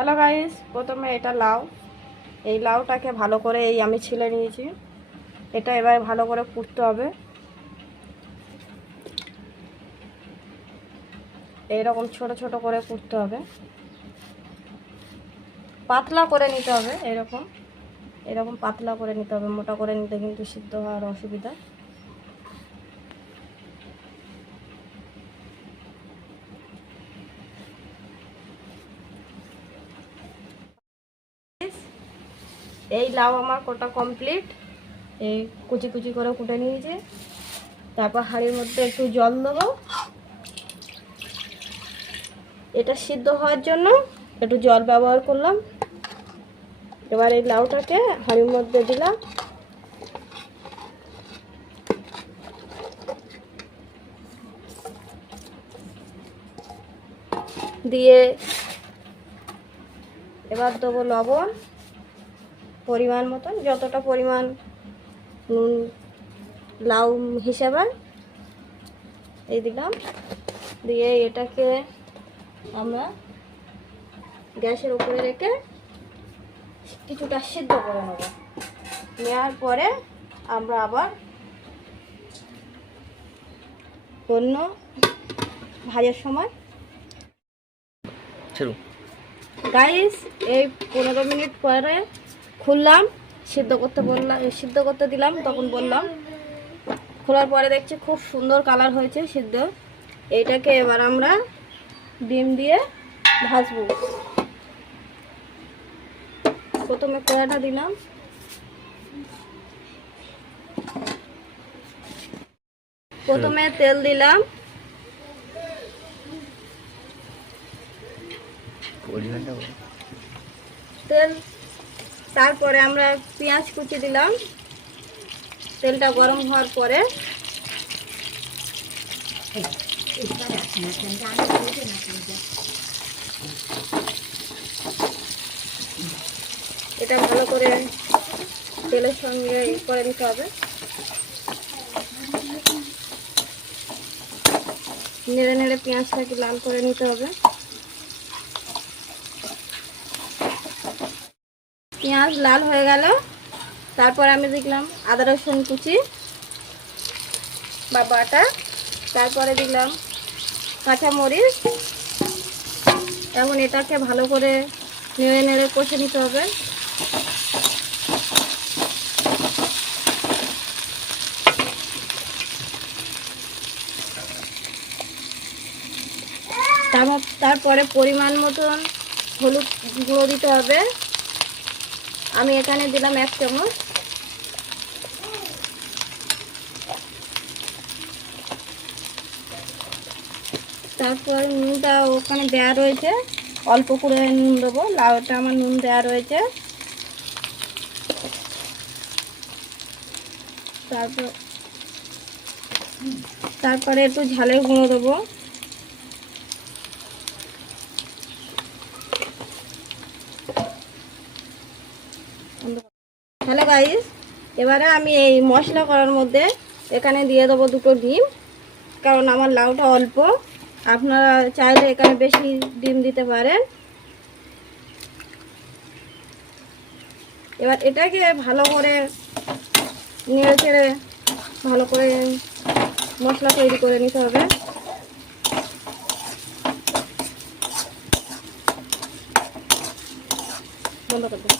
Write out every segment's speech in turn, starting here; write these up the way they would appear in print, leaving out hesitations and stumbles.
Hello guys, প্রথমে এটা লাউ, এই লাউটাকে ভালো করে আমি ছিলে নিয়েছি। এটা এবার ভালো করে কুটতে হবে। এইরকম ছোট ছোট করে কুটতে হবে, পাতলা করে নিতে হবে। এরকম এরকম পাতলা করে নিতে হবে, মোটা করে নিতে কিন্তু সিদ্ধ হওয়ার অসুবিধা। এই লাউ আমার কোটা কমপ্লিট। এই কুচি কুচি করে কুটে নিয়েছি। তারপর হাঁড়ির মধ্যে একটু জল দেবো। এটা সিদ্ধ হওয়ার জন্য একটু জল ব্যবহার করলাম। এবার এই লাউটাকে হাঁড়ির মধ্যে দিলাম। দিয়ে এবার দেবো লবণ পরিমাণ মতন, যতটা পরিমাণ নুন লাউ হিসাবে এই দিলাম। দিয়ে এটাকে আমরা গ্যাসের উপরে রেখে কিছুটা সিদ্ধ করে নেব। নেওয়ার পরে আমরা আবার অন্য ভাজার সময় গাইস এই 15 মিনিট পরে খুললাম, সিদ্ধ করতে দিলাম। তখন বললাম, খোলার পরে দেখছি খুব সুন্দর কালার হয়েছে সিদ্ধ। এইটাকে এবার আমরা ডিম দিয়ে ভাজবো। প্রথমে কড়াটা দিলাম, প্রথমে তেল দিলাম, তেল, তারপরে আমরা পেঁয়াজ কুচি দিলাম। তেলটা গরম হওয়ার পরে এটা ভালো করে তেলের সঙ্গে করে নিতে হবে। নেড়ে নেড়ে পেঁয়াজটাকে লাল করে নিতে হবে। পেঁয়াজ লাল হয়ে গেল, তারপর আমি দেখলাম আদা রসুন কুচি বা বাটা, তারপরে দিলাম কাঁচামরিচ। এখন এটাকে ভালো করে নেড়ে নেড়ে কষে নিতে হবে। তারপরে পরিমাণ মতন হলুদ গুঁড়ো দিতে হবে। আমি এখানে দিলাম 1 চামচ। তারপর নুনটা ওখানে দেওয়া রয়েছে, অল্প করে নুন দেবো। লাউটা আমার নুন দেওয়া রয়েছে। তারপরে একটু ঝালের গুঁড়ো দেবো। হ্যালো গাইস, এবারে আমি এই মশলা করার মধ্যে এখানে দিয়ে দেবো 2টো ডিম, কারণ আমার লাউটা অল্প। আপনারা চাইলে এখানে বেশি ডিম দিতে পারেন। এবার এটাকে ভালো করে নেড়ে চেড়ে ভালো করে মশলা তৈরি করে নিতে হবে। বন্ধ করে দেব।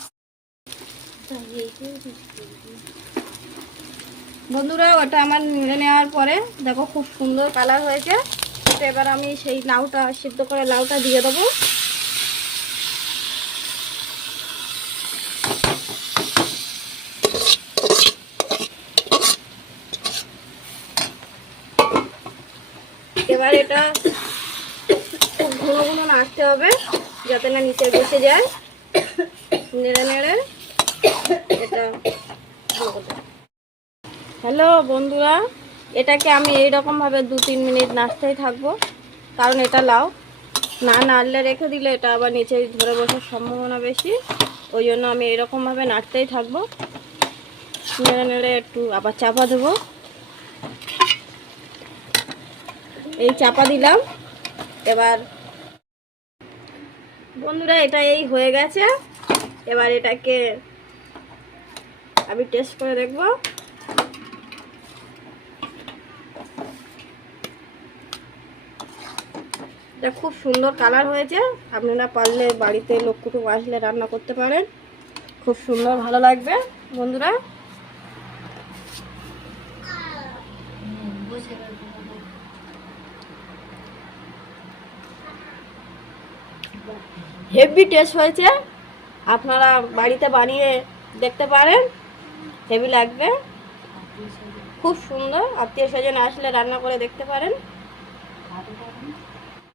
বন্ধুরা, ওটা আমার নেড়ে নেওয়ার পরে দেখো খুব সুন্দর কালার হয়েছে। তো এবার আমি সেই লাউটা সিদ্ধ করে লাউটা দিয়ে দেবো। এবার এটা খুব ঘন ঘন নাড়তে হবে যাতে না নিচে বসে যায়। নেড়ে নেড়ে এটা ভালো করতে হবে। হ্যালো বন্ধুরা, এটাকে আমি এইরকমভাবে 2-3 মিনিট নাড়তেই থাকবো, কারণ এটা লাউ না নাড়লে রেখে দিলে এটা আবার নিচে ধরে বসার সম্ভাবনা বেশি। ওই জন্য আমি এইরকমভাবে নাড়তেই থাকবো। নেড়ে নেড়ে একটু আবার চাপা দেবো। এই চাপা দিলাম। এবার বন্ধুরা এটা এই হয়ে গেছে। এবার এটাকে আমি টেস্ট করে দেখব। এটা খুব সুন্দর কালার হয়েছে। আপনারা পারলে বাড়িতে লোক কুটুম আসলে রান্না করতে পারেন, খুব সুন্দর ভালো লাগবে বন্ধুরা। হেভি টেস্ট হয়েছে, আপনারা বাড়িতে বানিয়ে দেখতে পারেন, হেভি লাগবে, খুব সুন্দর। আত্মীয় স্বজন আসলে রান্না করে দেখতে পারেন।